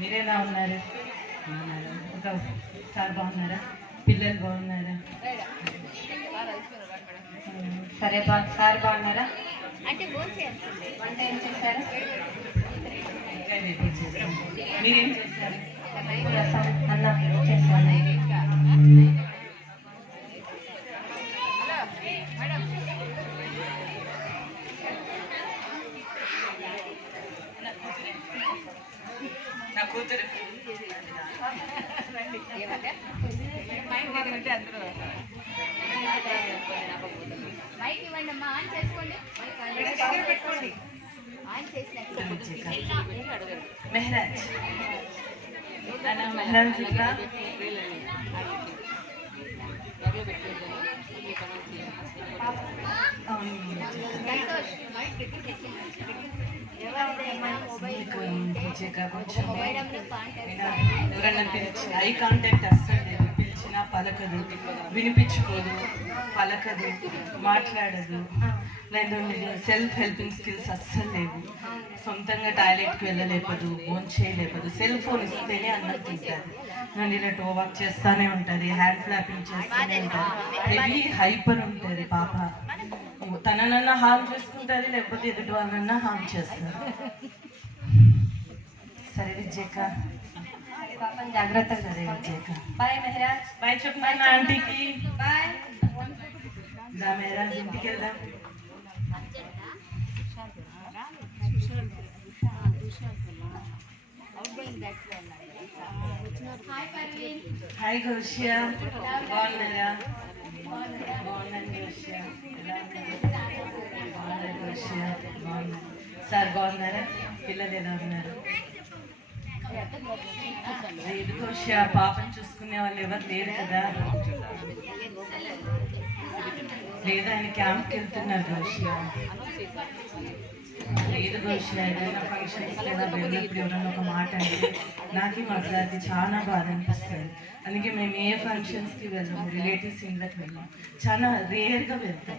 మీరేలా ఉన్నారు? ఒక సార్ బాగున్నారా? పిల్లలు బాగున్నారా? సరే సార్ బాగున్నారా? వంట ఏం చేశారు? మీరేం చేశారు? రసం అన్నం చేశాను. నా కూతురు మెహరాజ్ మెహరాజ్ ఇంకా ఎవరన్నా పిలిచి ఐ కాంటాక్ట్ అస్సలు లేదు. పిలిచినా పలకదు, వినిపించుకోదు, పలకదు, మాట్లాడదు. లేదు సెల్ఫ్ హెల్పింగ్ స్కిల్స్ అస్సలు లేవు. సొంతంగా టాయిలెట్కి వెళ్ళలేపదు, ఫోన్ చేయలేపదు. సెల్ ఫోన్ ఇస్తేనే అన్నం తింటుంది. నన్ను ఇలా టో వాక్ చేస్తూనే ఉంటుంది, హ్యాండ్ ఫ్లాపింగ్ చేస్తూనే ఉంటుంది. వెరీ హైపర్ ఉంటుంది పాప. తననన్నా హార్మ్ చేసుకుంటుంది, లేకపోతే ఎదుటి వాళ్ళనన్నా హార్మ్ చేస్తారు. సరే విజయక, పాపం జాగ్రత్తగా సరే విజయక. బాయ్ మెహరాజ్. బాయ్ చెప్పిన ఆంటీకి. బాయ్. మెహరాజ్ ఇంటికి వెళ్దాం. హాయ్ గౌషియా, బాగున్నారా? బాగున్నాను గౌషియా. బాగున్నారు గౌషియా, బాగున్నారు. సార్ బాగున్నారా? పిల్లలు ఎలా ఉన్నారు? లేదు గౌషియా, పాపను చూసుకునే వాళ్ళు ఎవరు లేరు కదా. లేదా ఆయన క్యాంప్కి వెళ్తున్నారు గౌషియా. లేదు గౌషియా, ఏదైనా ఫంక్షన్స్ లేదా వెళ్ళినప్పుడు ఎవరైనా ఒక మాట అంటే నాకే మా సార్కి చాలా బాధ అనిపిస్తుంది. అందుకే మేము ఏ ఫంక్షన్స్కి వెళ్ళాము, రిలేటివ్స్ ఇంట్లోకి వెళ్ళాము, చాలా రేర్గా వెళ్తాం.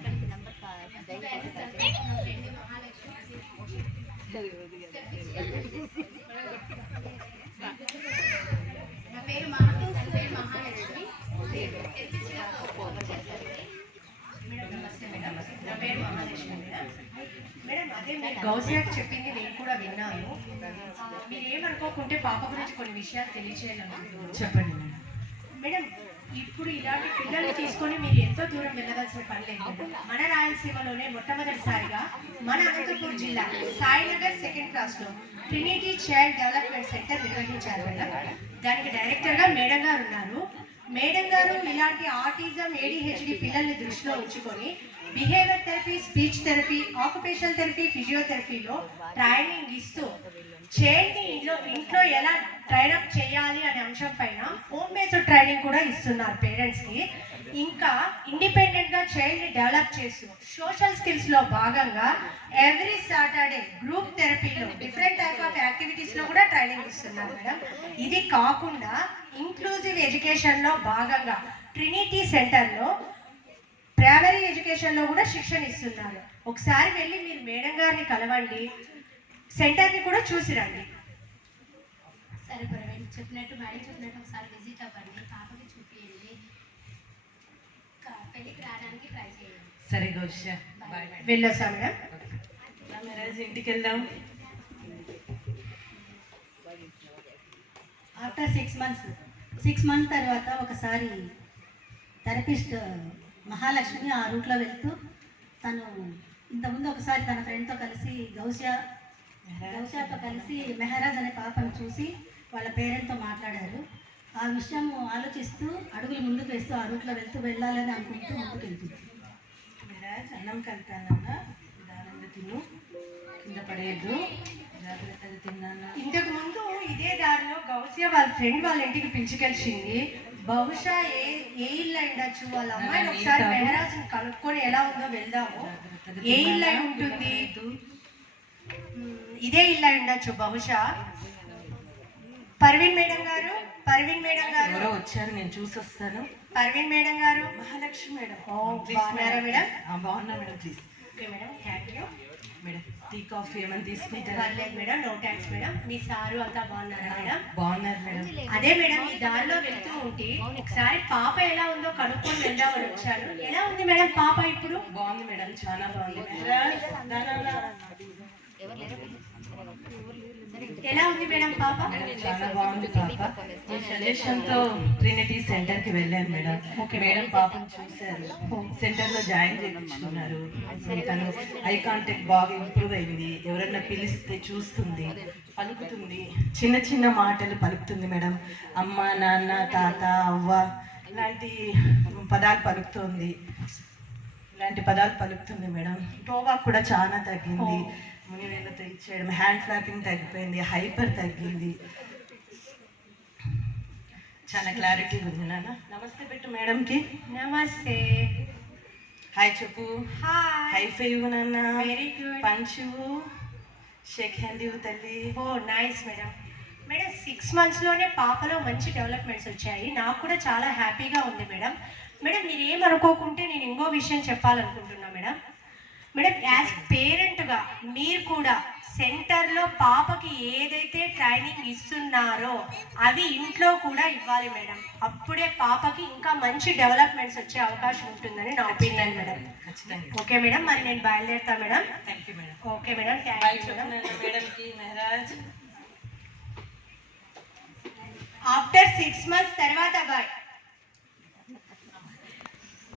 గౌసియాకి చెప్పింది నేను కూడా విన్నాను. మీరు ఏమనుకోకుంటే పాప గురించి కొన్ని విషయాలు తెలియచేయాలనుకుంటున్నాను. చెప్పండి మేడం. ఇప్పుడు ఇలాంటి పిల్లల్ని తీసుకొని మీరు ఎంతో దూరం వెళ్ళవలసిన పని లేదు. మన రాయలసీమలోనే మొట్టమొదటిసారిగా మన అనంతపూర్ జిల్లా సాయినగర్ 2nd క్లాస్లో ట్రినిటీ చైల్డ్ డెవలప్మెంట్ సెంటర్ నిర్వహించారు మేడం. దానికి డైరెక్టర్గా మేడం గారు ఉన్నారు. మేడం గారు ఇలాంటి ఆటిజం, ADHD పిల్లల్ని దృష్టిలో ఉంచుకొని behaviour therapy, speech therapy, occupational therapy, ఫిజియోథెరపీలో ట్రైనింగ్ ఇస్తూ చైల్డ్ని ఇంట్లో ఎలా ట్రైనప్ చేయాలి అనే అంశం పైన హోమ్ బేస్డ్ ట్రైనింగ్ కూడా ఇస్తున్నారు పేరెంట్స్కి. ఇంకా ఇండిపెండెంట్గా చైల్డ్ని డెవలప్ చేస్తూ సోషల్ స్కిల్స్లో భాగంగా ఎవ్రీ సాటర్డే గ్రూప్ థెరపీలో డిఫరెంట్ టైప్ ఆఫ్ యాక్టివిటీస్లో కూడా ట్రైనింగ్ ఇస్తున్నారు మేడం. ఇది కాకుండా ఇంక్లూజివ్ ఎడ్యుకేషన్లో భాగంగా ట్రినిటీ సెంటర్లో ప్రైమరీ ఎడ్యుకేషన్లో కూడా శిక్షణ ఇస్తున్నారు. ఒకసారి వెళ్ళి మీరు మేడం గారిని కలవండి, సెంటర్ని కూడా చూసి రండి. సరే ప్రవీణ్ చెప్పినట్టు మేడం చెప్పినట్టు ఒకసారి విజిట్ అవ్వండి, పాపకి చూపించండి, పెళ్ళికి రావడానికి ట్రై చేయండి. సరే గౌషియా, వెళ్ళొస్తా మేడం. మెహరాజ్ ఇంటికి వెళ్దాం. ఆఫ్టర్ 6 మంత్స్ తర్వాత ఒకసారి థెరపిస్ట్ మహాలక్ష్మి ఆ రూట్లో వెళ్తూ తను ఇంతకుముందు ఒకసారి తన ఫ్రెండ్తో కలిసి గౌషియాతో కలిసి మెహరాజ్ అనే పాపను చూసి వాళ్ళ పేరెంట్తో మాట్లాడారు. ఆ విషయం ఆలోచిస్తూ అడుగులు ముందుకు వేస్తూ ఆ రూట్లో వెళ్ళాలని అనుకుంటూ ముందుకు వెళ్తుంది. మెహరాజ్ అన్నం కలుతానన్నా దానంగా తిను, కింద పడేయద్దు, జాగ్రత్తగా తిన్నాను. ఇంతకు ముందు ఇదే దారిలో గౌసియా వాళ్ళ ఫ్రెండ్ వాళ్ళ ఇంటికి పిలిచికెళ్ళింది. బహుశా ఏ ఇల్లు ఉండొచ్చు, వాళ్ళ అమ్మాయిని ఒకసారి మెహరాజ్ని కనుక్కొని ఎలా ఉందో వెళ్దాము. ఏ ఇల్లు అయి ఉంటుంది? ఇదే ఇల్లు అయి ఉండొచ్చు బహుశా. పర్వీన్ మేడం గారు ఎవరో వచ్చారు, నేను చూసి వస్తాను. పర్వీన్ మేడం గారు. మహాలక్ష్మి మేడం. బాగున్నారా మేడం? బాగున్నా madam, please. Okay madam, thank you. Madam tea coffee ఏమైనా తీసుకుంటారా? పర్లేదు మేడం, నో థ్యాంక్స్ మేడం. మీ సారు అంతా బాగున్నారా మేడం? బాగున్నారు మేడం. అదే మేడం, ఈ దారిలో వెళ్తూ ఉంటే ఒకసారి పాప ఎలా ఉందో కనుక్కొని వెళ్దామని వచ్చాను. ఎలా ఉంది మేడం పాప ఇప్పుడు? బాగుంది మేడం, చాలా బాగుంది. ఎలా ఉంది మేడం పాప? మేడం చాలా బాగుంది పాప. మీ సజెషన్ తో ట్రినిటీ సెంటర్ కి వెళ్ళాను మేడం. మేడం పాపను చూశారు, సెంటర్ లో జాయిన్ చేయించుకున్నారు. తను ఐ కాంటాక్ట్ బాగా ఇంప్రూవ్ అయింది. ఎవరన్నా పిలిస్తే చూస్తుంది, పలుకుతుంది, చిన్న చిన్న మాటలు పలుకుతుంది మేడం. అమ్మ, నాన్న, తాత, అవ్వ ఇలాంటి పదాలు పలుకుతుంది. మేడం. టోవా కూడా చాలా తగ్గింది. మునివేళ్ళతో ఇచ్చేయడం, హ్యాండ్ ఫ్లాపింగ్ తగ్గిపోయింది, హైపర్ తగ్గింది. చాలా క్లారిటీ ఉంది నాన్న. నమస్తే పెట్టు మేడంకి. నమస్తే. హాయ్ చెప్పు. హాయ్. హై ఫైవ్ నాన్న. Very good. పంచు, షేక్ హ్యాండ్ ఇవ్వు తల్లి. ఓ నైస్ మేడం. మేడం 6 monthsలోనే పాపలో మంచి డెవలప్మెంట్స్ వచ్చాయి. నాకు కూడా చాలా హ్యాపీగా ఉంది మేడం. మేడం మీరు ఏమనుకోకుంటే నేను ఇంకో విషయం చెప్పాలనుకుంటున్నా మేడం. మేడం యాజ్ పేరెంట్గా మీరు కూడా సెంటర్లో పాపకి ఏదైతే ట్రైనింగ్ ఇస్తున్నారో అవి ఇంట్లో కూడా ఇవ్వాలి మేడం. అప్పుడే పాపకి ఇంకా మంచి డెవలప్మెంట్స్ వచ్చే అవకాశం ఉంటుందని నా ఒపీనియన్ మేడం. ఖచ్చితంగా. ఓకే మేడం, మరి నేను బయలుదేరుతా మేడం. Thank you madam. Okay madam, bye thank you చెప్పు మేడం. మేడంకి. మెహరాజ్ ఆఫ్టర్ 6 months తర్వాత బాయ్.